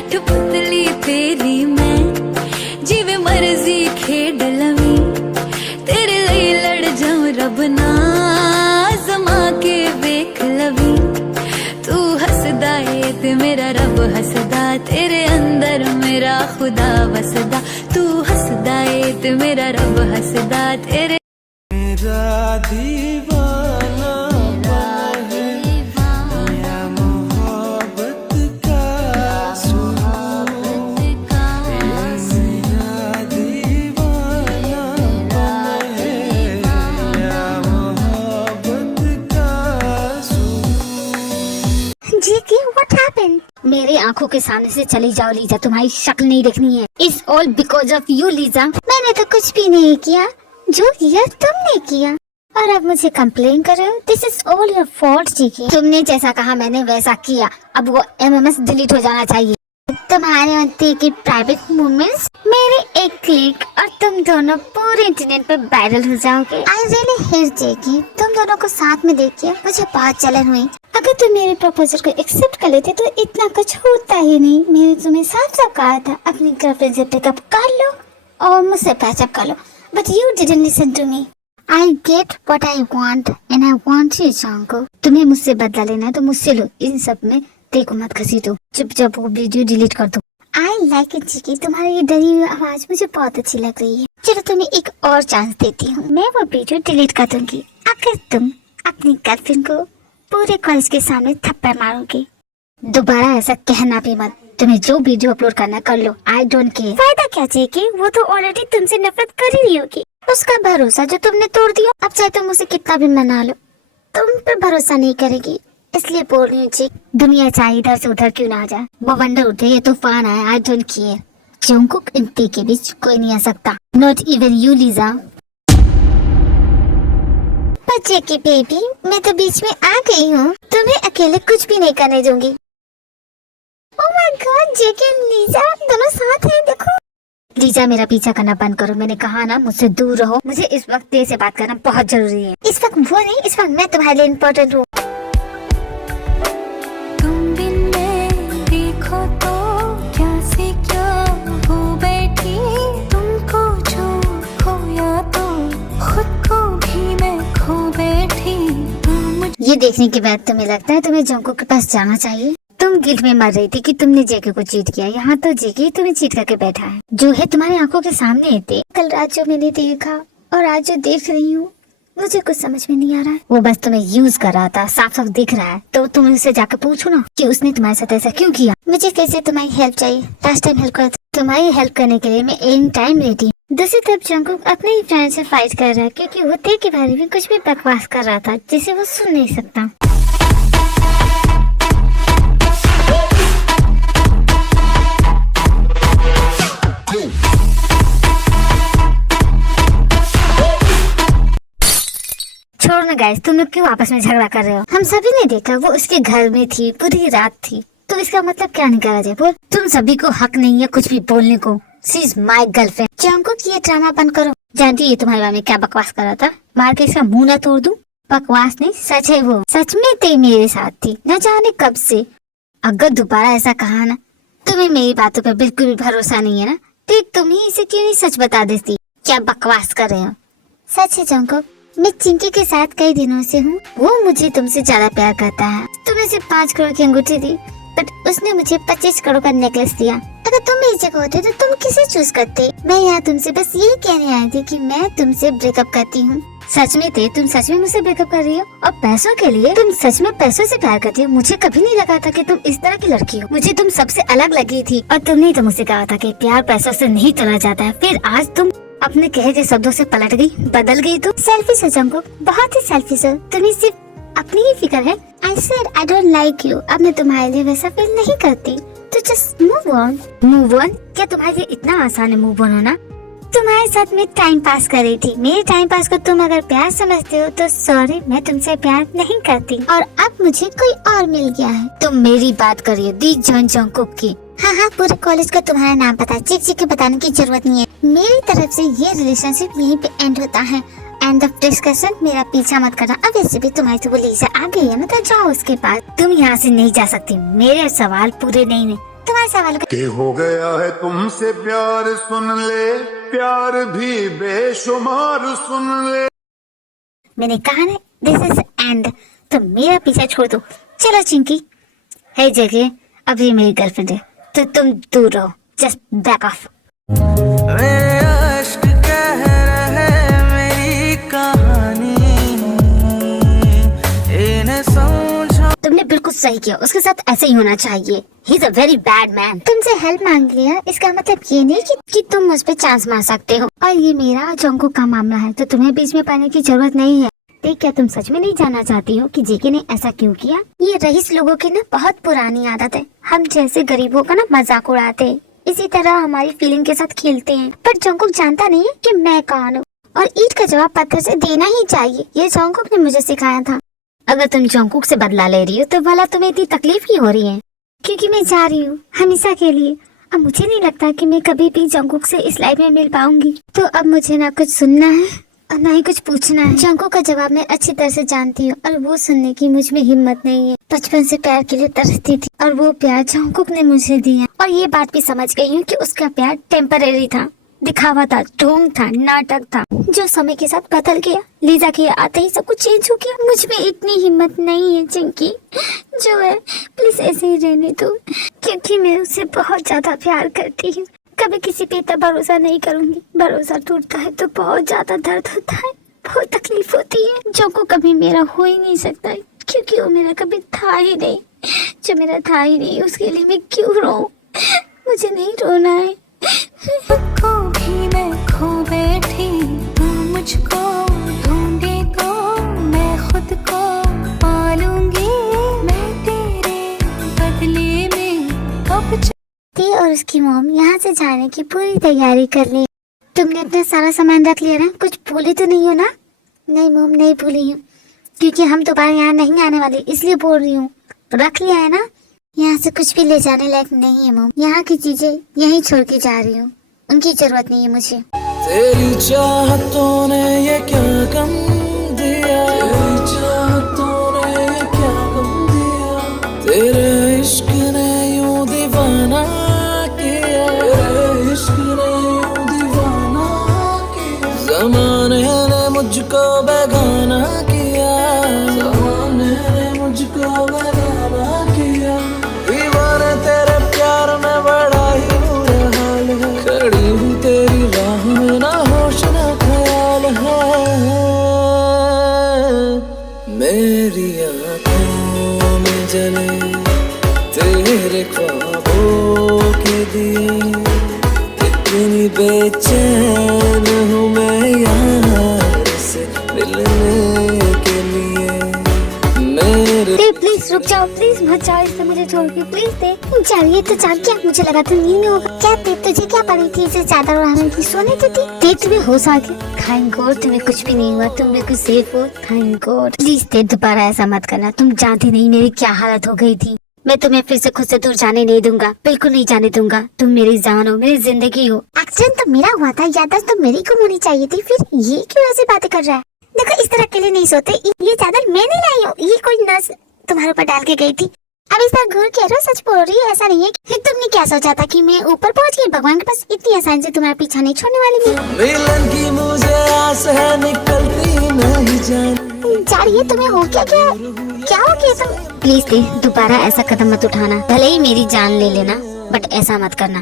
कठपुतली तेरी मैं जिवे मर्जी खेड लवी तेरे लिए लड़ जाऊं रब ना जमा के वेख लवी तू हसदा है ते मेरा रब हसदा तेरे अंदर मेरा खुदा वसदा तू हसदा है ते मेरा रब हसदा तेरे मेरा दीवाना What happened? मेरे आंखों के सामने से चली जाओ लीजा, तुम्हारी शक्ल नहीं देखनी है। It's all because of you Lisa. मैंने तो कुछ भी नहीं किया, जो किया तुमने किया और अब मुझे कंप्लेन कर रहे हो। This is all your fault जीकी। तुमने जैसा कहा मैंने वैसा किया, अब वो MMS डिलीट हो जाना चाहिए। तुम्हारे अंते की प्राइवेट मूवमेंट्स मेरे एक क्लिक और तुम दोनों पूरे इंटरनेट पे वायरल हो जाओगे। I really hate जेकी, तुम दोनों को साथ में देख के मुझे बहुत जलन हुई। अगर तुम मेरे प्रपोजल को एक्सेप्ट कर लेते तो इतना कुछ होता ही नहीं। मैंने तुम्हें साफ साफ कहा था अपनी गर्लफ्रेंड से ब्रेकअप कर लो और मुझसे पैचअप कर लो, but you didn't listen to me. I get what I want and I want you Jungkook. तुम्हें मुझसे बदला लेना है तो मुझसे लो, इन सब में देखो मत घसीटो, चुपचाप वो वीडियो डिलीट कर दो। आई लाइक इट चिकी, तुम्हारी ये डरी हुई आवाज मुझे बहुत अच्छी लग रही है। चलो तुम्हें एक और चांस देती हूँ, मैं वो वीडियो डिलीट कर दूंगी अगर तुम अपनी गर्लफ्रेंड को पूरे कॉलेज के सामने थप्पड़ मारोगे। दोबारा ऐसा कहना भी मत। तुम्हें जो वीडियो अपलोड करना कर लो, आई डोंट केयर। फायदा क्या चाहिए, वो तो ऑलरेडी तुमसे नफरत कर ही रही होगी। उसका भरोसा जो तुमने तोड़ दिया, अब चाहे तुम उसे कितना भी मना लो, तुम पे भरोसा नहीं करेगी। इसलिए बोल रही हूँ, दुनिया चाहे इधर से उधर क्यों ना आ जाए, वो वंडर उठे ये तूफान आए, आई डोंट केयर। जंगकुक इंटी के बीच कोई नहीं आ सकता, नॉट इवन यू लीजा। जेकी बेबी, मैं तो बीच में आ गई हूँ, तुम्हें अकेले कुछ भी नहीं करने दूंगी। ओह माय गॉड, जेकी लीजा दोनों साथ हैं, देखो। लीजा मेरा पीछा करना बंद करो, मैंने कहा ना मुझसे दूर रहो। मुझे इस वक्त तेरे से बात करना बहुत जरूरी है। इस वक्त वो नहीं, इस वक्त मैं तुम्हारे लिए इम्पोर्टेंट हूँ। तुम बिन मैं देखो तो क्या से क्या हो बैठी, तुमको जो खोया तो खुद को भी मैं खो बैठी। ये देखने के बाद तुम्हें लगता है तुम्हें जंगकुक के पास जाना चाहिए? तुम गिल्ट में मर रही थी कि तुमने जेके को चीट किया, यहाँ तो जेके तुम्हें चीट करके बैठा है, जो है तुम्हारी आंखों के सामने थे। कल रात जो मैंने देखा और आज जो देख रही हूँ, मुझे कुछ समझ में नहीं आ रहा है। वो बस तुम्हें यूज कर रहा था, साफ साफ दिख रहा है। तो तुम उससे जाकर पूछो ना कि उसने तुम्हारे साथ ऐसा क्यों किया। मुझे फिर से तुम्हारी हेल्प चाहिए, लास्ट टाइम हेल्प कर, तुम्हारी हेल्प करने के लिए मैं एनी टाइम रेडी हूँ। दूसरी तरफ जंगकुक अपने ही फ्रेंड से फाइट कर रहा है क्योंकि वो तेरे के बारे में कुछ भी बकवास कर रहा था जिसे वो सुन नहीं सकता। छोड़ो ना गाइस, तुम लोग क्यों आपस में झगड़ा कर रहे हो? हम सभी ने देखा वो उसके घर में थी, पूरी रात थी, तो इसका मतलब क्या निकाला जाए? बोल, तुम सभी को हक नहीं है कुछ भी बोलने को। She is my girlfriend. Jungkook ये ड्रामा बंद करो। जानती है तुम्हारे बारे में क्या बकवास कर रहा था? मार के इसका मुंह ना तोड़ दूं। बकवास नहीं, सच है, वो सच में ते मेरे साथ थी, न जाने कब से। अगर दोबारा ऐसा कहा ना, तुम्हें मेरी बातों पर बिल्कुल भी भरोसा नहीं है ना, तो तुम ही इसे क्यों नहीं सच बता देती? क्या बकवास कर रहे हो? सच है जंगकुक, मैं चिंकी के साथ कई दिनों से हूँ। वो मुझे तुमसे ज्यादा प्यार करता है। तुम्हें सिर्फ 5 करोड़ की अंगूठी दी, बट उसने मुझे 25 करोड़ का नेकलेस दिया। अगर तुम मेरी जगह होते तो तुम किसे चूज करते? मैं यहाँ तुमसे बस यही कहने आई थी कि मैं तुमसे ब्रेकअप करती हूँ। सच में थे, तुम सच में मुझसे ब्रेकअप कर रही हो? और पैसों के लिए? तुम सच में पैसों से प्यार करती हो? मुझे कभी नहीं लगा था कि तुम इस तरह की लड़की हो। मुझे तुम सबसे अलग लगी थी और तुमने तो मुझसे कहा था कि प्यार पैसों से नहीं तोड़ा जाता है। फिर आज तुम अपने कहे के शब्दों से पलट गई, बदल गई। तुम सेल्फिश हो जंगकुक, बहुत ही सेल्फिश हो। तुम्हें सिर्फ अपनी ही फिक्र है। I said I don't like you। अब मैं तुम्हारे लिए वैसा फील नहीं करती, तो just move on. Move on? क्या तुम्हारे लिए इतना आसान है मूव ऑन होना? तुम्हारे साथ मैं टाइम पास कर रही थी। मेरे टाइम पास को तुम अगर प्यार समझते हो तो सॉरी, मैं तुमसे प्यार नहीं करती और अब मुझे कोई और मिल गया है। तुम मेरी बात करिए दी जंगकुक की। हाँ, पूरे कॉलेज को तुम्हारा नाम पता है, चिक के बताने की जरूरत नहीं है। मेरी तरफ से ये रिलेशनशिप यहीं पे एंड होता है। End of discussion. मेरा पीछा मत करना। अब वैसे भी तुम्हारी तो वो लीजा आ गई है ना, तो जाओ उसके पास। तुम यहाँ से नहीं जा सकती, मेरे सवाल पूरे नहीं हुए तुम्हारे सवाल का के हो गया है तुमसे प्यार, सुन ले प्यार भी बेशुमार, सुन ले। मैंने कहा ना दिस इज एंड, तो मेरा पीछा छोड़ दो। चलो चिंकी, है जगह, अभी मेरी गर्लफ्रेंड है तो तुम दूर रहो, जस्ट बैक ऑफ। मेरे अश्क कह रहे मेरी कहानी, इन्हें समझो। तुमने बिल्कुल सही किया, उसके साथ ऐसे ही होना चाहिए। He is a very bad man. तुमसे हेल्प मांग लिया, इसका मतलब ये नहीं कि तुम मुझ पे चांस मार सकते हो। और ये मेरा जंकुक का मामला है तो तुम्हें बीच में पाने की जरूरत नहीं है। देख, क्या तुम सच में नहीं जानना चाहती हो कि जेके ने ऐसा क्यों किया? ये रईस लोगों की ना बहुत पुरानी आदत है, हम जैसे गरीबों का ना मजाक उड़ाते हैं, इसी तरह हमारी फीलिंग के साथ खेलते हैं। पर जंकुक जानता नहीं है कि मैं कौन हूँ, और ईंट का जवाब पत्थर से देना ही चाहिए। ये जंकुक ने मुझे सिखाया था। अगर तुम जंकुक से बदला ले रही हो तो भला तुम्हें इतनी तकलीफ क्यों हो रही है? क्योंकि मैं जा रही हूँ हमेशा के लिए। अब मुझे नहीं लगता कि मैं कभी भी जंकुक से इस लाइफ में मिल पाऊंगी। तो अब मुझे ना कुछ सुनना है और ना ही कुछ पूछना है। जंकुक का जवाब मैं अच्छी तरह से जानती हूँ और वो सुनने की मुझ में हिम्मत नहीं है। बचपन से प्यार के लिए तरसती थी और वो प्यार जंकुक ने मुझे दिया। और ये बात भी समझ गई हूँ कि उसका प्यार टेम्परेरी था, दिखावा था, ढोंग था, नाटक था, जो समय के साथ बदल गया। लीजा के आते ही सब कुछ चेंज हो गया। मुझ में इतनी हिम्मत नहीं है चिंकी, जो है प्लीज ऐसे ही रहने दो, क्योंकि मैं उससे बहुत ज्यादा प्यार करती हूँ। कभी किसी पे इतना भरोसा नहीं करूंगी। भरोसा टूटता है तो बहुत ज्यादा दर्द होता है, बहुत तकलीफ होती है, जो को कभी मेरा हो ही नहीं सकता है, क्योंकि वो मेरा कभी था ही नहीं। जो मेरा था ही नहीं उसके लिए मैं क्यों रोऊं? मुझे नहीं रोना है। को भी मैं खो बैठी, तू मुझको ढूंढे तो मैं खुद को पालूंगी। मैं तेरे बदले में अब ती और उसकी मॉम यहाँ से जाने की पूरी तैयारी कर ली। तुमने अपना सारा सामान रख लिया ना? कुछ भूली तो नहीं हो ना? नहीं मॉम, नहीं भूली हूँ, क्योंकि हम दोबारा यहाँ नहीं आने वाले, इसलिए बोल रही हूँ। रख लिया है ना? यहाँ से कुछ भी ले जाने लायक नहीं है मॉम। यहाँ की चीजें यहीं छोड़ के जा रही हूँ, उनकी जरूरत नहीं है मुझे। तेरी चाहतों ने ये क्या गम दिया, तेरी चाहतों ने ये क्या गम दिया, तेरे इश्क ने यूं दीवाना किया, तेरे इश्क ने यूं दीवाना किया। ज़माने ने मुझको बेगाना किया, ज़माने ने मुझको बेगाना किया। दीवाने तेरे प्यार में बड़ा ही बुरा हाल है, खड़ी हूँ तेरी राह में, ना होश ना ख्याल है। मेरी आँखों में जले तेरे ख्वाबों के दिए, इतनी बेचैन हूँ मैं यार से मिलने के लिए। मेरे प्लीज रुक जाओ, प्लीज मत जाओ इससे मुझे छोड़ के, प्लीज दे। चलिए तो चार, क्या मुझे लगा था नींद में होगा। क्या दे, तुझे क्या पड़ी थी इसे चादर ओढ़ाने की? सोने तो थी। दे, तुम्हें होश आ गया। थैंक गॉड तुम्हें कुछ भी नहीं हुआ, तुम बिल्कुल सेफ हो। Thank God. प्लीज दे, दोबारा ऐसा मत करना। तुम जानती नहीं मेरी क्या हालत हो गई थी। मैं तुम्हें फिर से खुद से दूर जाने नहीं दूंगा, बिल्कुल नहीं जाने दूंगा। तुम मेरी जान हो, मेरी जिंदगी हो। एक्सीडेंट तो मेरा हुआ था, याददाश्त तो मेरी को होनी चाहिए थी, फिर ये क्यों ऐसी बातें कर रहा है? देखो, इस तरह अकेले नहीं सोते। ये चादर मैं नहीं लाई हूँ, ये कोई नर्स तुम्हारे ऊपर डाल के गई थी। अब इस बार घूर के रो, सच बोल रही है, ऐसा नहीं है कि तुमने क्या सोचा था कि मैं ऊपर पहुंच गई भगवान के पास? इतनी आसानी से तुम्हारा पीछा नहीं छोड़ने वाली मैं। मिलन की मुझे आस है, निकलती नहीं जान। जानिए तुम्हें हो क्या क्या हो गया तुम? प्लीज दे, दोबारा ऐसा कदम मत उठाना। भले ही मेरी जान ले लेना, बट ऐसा मत करना।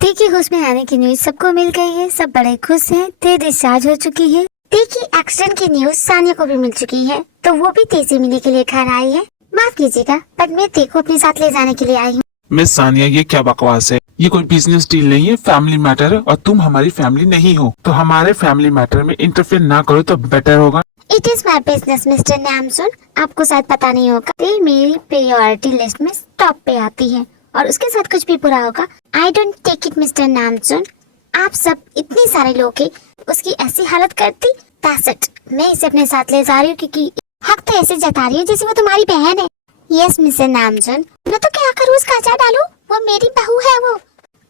देखिए, होश में आने की न्यूज सबको मिल गई है, सब बड़े खुश हैं। ते डिस्चार्ज हो चुकी है। देखिए, एक्सीडेंट की न्यूज सानिया को भी मिल चुकी है, तो वो भी ते से मिलने के लिए घर आई है। माफ कीजिएगा, बट मैं ते को अपने साथ ले जाने के लिए आई हूँ। मिस सानिया, ये क्या बकवास है? ये कोई बिजनेस डील नहीं है, फैमिली मैटर है, और तुम हमारी फैमिली नहीं हो, तो हमारे फैमिली मैटर में इंटरफेयर ना करो तो बेटर होगा। It is my business mister Namsun. आपको शायद पता नहीं होगा, ते मेरी प्रायोरिटी लिस्ट में टॉप पे आती है, और उसके साथ कुछ भी बुरा होगा, I don't take it mister Namsun. आप सब इतने सारे लोग हैं, उसकी ऐसी हालत करती, that's it। मैं इसे अपने साथ ले जा रही हूँ, क्योंकि हक तो ऐसे जता रही है जैसे वो तुम्हारी बहन है। यस मिस्टर नामजन, मैं तो क्या करूँ, उसका अचार डालूं? वो मेरी बहू है वो।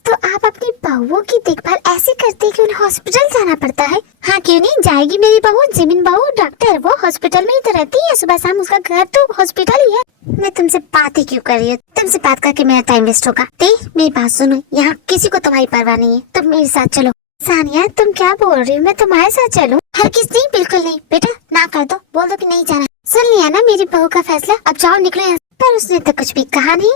तो आप अपनी बहुओं की देखभाल ऐसे करते हैं कि उन्हें हॉस्पिटल जाना पड़ता है? हाँ, क्यों नहीं जाएगी मेरी बहू, जिमिन बहू, डॉक्टर, वो हॉस्पिटल में ही तो रहती है, सुबह शाम उसका घर तो हॉस्पिटल ही है। मैं तुमसे बात ही क्यों कर रही हूँ? तुमसे बात करके मेरा टाइम वेस्ट होगा। मेरी बात सुनो, यहाँ किसी को तुम्हारी परवाह नहीं है, तुम मेरे साथ चलो। सानिया तुम क्या बोल रही हो? मैं तुम्हारे साथ चलूं? हरगिज़ नहीं, बिल्कुल नहीं। बेटा ना कर दो, बोल दो कि नहीं जाना। सुन लिया ना मेरी बहू का फैसला, अब जाओ निकलो यहाँ। पर उसने तो कुछ भी कहा नहीं,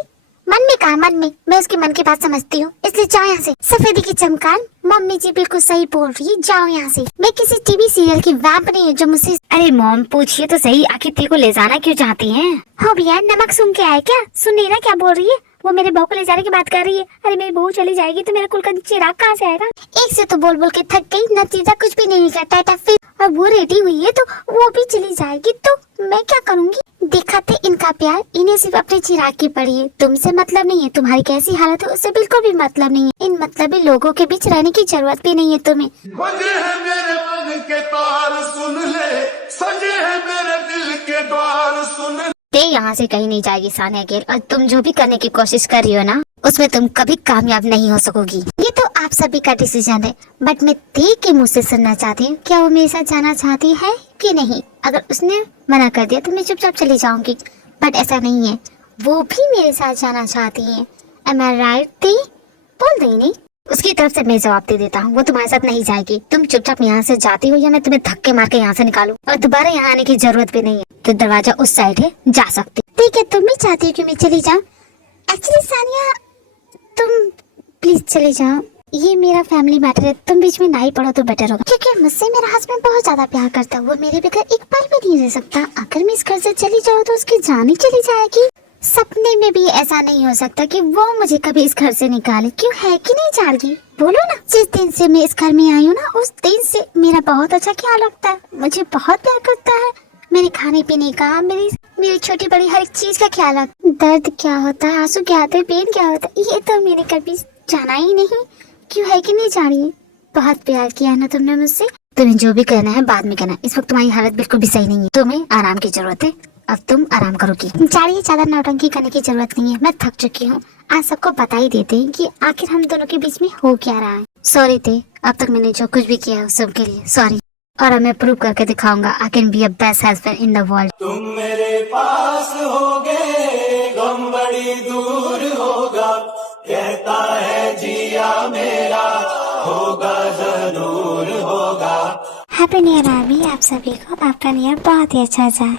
मन में कहा, मन में। मैं उसके मन की बात समझती हूँ, इसलिए जाओ यहाँ से। सफेदी की चमकान, मम्मी जी बिल्कुल सही बोल रही है, जाओ यहाँ से। मैं किसी टीवी सीरियल की वैम्प नहीं हूँ जो मुझसे। अरे मॉम पूछिए तो सही, आखिर तेरे को ले जाना क्यों चाहती हैं? हो भैया नमक सुन के आए क्या? सुन नहीं रहा क्या बोल रही है? वो मेरे बहू को ले जाने की बात कर रही है। अरे मेरी बहू चली जाएगी तो मेरे कुल का चिराग कहाँ से आएगा? एक से तो बोल बोल के थक गई, नतीजा कुछ भी नहीं निकला। टाटा फिर, और वो रेडी हुई है तो वो भी चली जाएगी तो मैं क्या करूँगी? देखा थे इनका प्यार, इन्हें सिर्फ अपने चिराग की पड़ी है। तुमसे मतलब नहीं है, तुम्हारी कैसी हालत है उससे बिल्कुल भी मतलब नहीं है। इन मतलबी लोगों के बीच रहने की जरूरत भी नहीं है तुम्हें। बजे है मेरे मन के तार सुन ले, सजे है मेरे दिल के द्वार सुन ले। यहाँ से कहीं नहीं जाएगी सानिया गिल, और तुम जो भी करने की कोशिश कर रही हो ना, उसमें तुम कभी कामयाब नहीं हो सकोगी। ये तो आप सभी का डिसीजन है, बट मैं देख के मुझसे सुनना चाहती हूँ, क्या वो मेरे साथ जाना चाहती है कि नहीं? अगर उसने मना कर दिया तो मैं चुपचाप चली जाऊंगी, बट ऐसा नहीं है, वो भी मेरे साथ जाना चाहती है। Am I right थी? बोल दे नहीं। उसकी तरफ से मैं जवाब दे देता हूँ, वो तुम्हारे साथ नहीं जाएगी। तुम चुपचाप यहाँ से जाती हो या मैं तुम्हें धक्के मार के यहाँ से निकालूं, और दोबारा यहाँ आने की जरूरत भी नहीं है। तो दरवाजा उस साइड है, जा सकती। ठीक है, तुम भी चाहती हो कि मैं चली जाऊँ? एक्चुअली सानिया तुम प्लीज चली जाओ, ये मेरा फैमिली मैटर है, तुम बीच में ना ही पड़ो तो बेटर होगा। क्योंकि मुझसे मेरा हस्बैंड बहुत ज्यादा प्यार करता है, वो मेरे बगैर एक पल भी नहीं रह सकता। अगर मैं इस घर से चली जाऊँ तो उसकी जान ही चली जाएगी। सपने में भी ऐसा नहीं हो सकता कि वो मुझे कभी इस घर से निकाले। क्यों, है कि नहीं जारगी? बोलो ना। जिस दिन से मैं इस घर में आई हूँ ना, उस दिन से मेरा बहुत अच्छा ख्याल रखता है, मुझे बहुत प्यार करता है। मेरे खाने पीने का, मेरी छोटी बड़ी हर एक चीज का ख्याल रखता है। दर्द क्या होता है, आंसू क्या होता है, पेन क्या होता है, ये तो मैंने कभी जाना ही नहीं। क्यों, है कि नहीं जानिए? बहुत प्यार किया है ना तुमने मुझसे। तुम्हें जो भी करना है बाद में करना, इस वक्त तुम्हारी हालत बिल्कुल भी सही नहीं है, तुम्हें आराम की जरूरत है। अब तुम आराम करोगी। जानिए, ज्यादा नौटंकी करने की जरूरत नहीं है, मैं थक चुकी हूँ। आज सबको बता ही देते हैं कि आखिर हम दोनों के बीच में हो क्या रहा है। सॉरी थे, अब तक मैंने जो कुछ भी किया है सबके लिए सॉरी, और अब मैं प्रूव करके दिखाऊंगा I can be a best husband in the world. तुम मेरे पास होगे, गम बड़ी दूर होगा, कहता है जिया मेरा होगा जरूर होगा। हैप्पी न्यू ईयर आप सभी को, आपका न्यू ईयर बहुत ही अच्छा जाए।